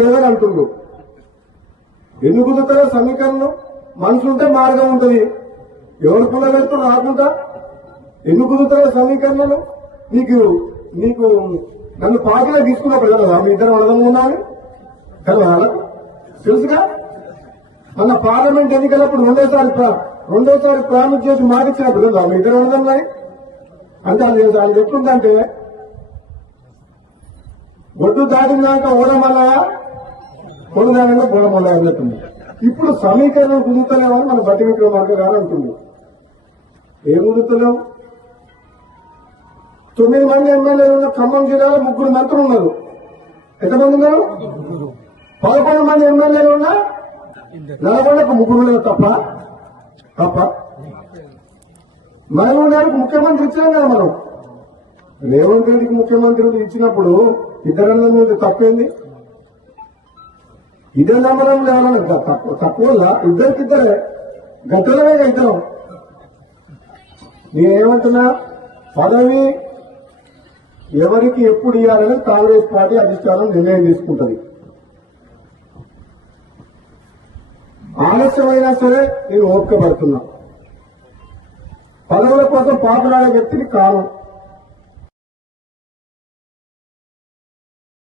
లేదని అంటుండ్రు. ఎందుకు కుదురుతారో సమీకరణం? మనసు ఉంటే మార్గం ఉంటుంది. ఎవరు పుల్లలెత్తు రాకుండా ఎందుకు కుదురుతారో సమీకరణలు? నీకు నన్ను పార్టీలో తీసుకున్నప్పుడు కదా మీ ఇద్దరు అడగం ఉన్నాను కదా, వాళ్ళకు తెలుసుగా. మన పార్లమెంట్ ఎన్నికలప్పుడు రెండోసారి ప్రామిస్ చేసి మాటిచ్చినప్పుడు కదా మీ ఇద్దరు అడగన్నాయి. అంటే అది ఎట్లుందంటే ఒడ్డు దాటినాక ఓడమల్లయా, కొడుదానంగా గోడమల్లయా అన్నట్టుంది. ఇప్పుడు సమీకరణం కుదురుతలేమని మన బట్టి విక్రమార్క గారు అంటుంది. ఏం కుదురుతలేవు? 9 మంది ఎమ్మెల్యేలు ఉన్న ఖమ్మం జిల్లాలో 3 మంత్రులు ఉన్నారు. ఎంతమంది ఉన్నారు? 11 మంది ఎమ్మెల్యేలు ఉన్నా నల్గొండకు 3 ఉన్నారు. తప్ప మహబూబ్నగర్కు ముఖ్యమంత్రి ఇచ్చినాం కదా మనం. రేవంత్ రెడ్డికి ముఖ్యమంత్రి ఇచ్చినప్పుడు ఇద్దరన్న మీద తప్పేంది? ఇదే నమ్మడం లేవన్నా తక్కువ ఇద్దరికిద్దరే గట్టలమే ఇద్దరం. నేనేమంటున్నా, పదవి ఎవరికి ఎప్పుడు ఇవ్వాలని కాంగ్రెస్ పార్టీ అధిష్టానం నిర్ణయం తీసుకుంటుంది. ఆలస్యమైనా సరే నేను ఓపిక పడుతున్నా. పదవుల కోసం పాకులాడే వ్యక్తిని కాను.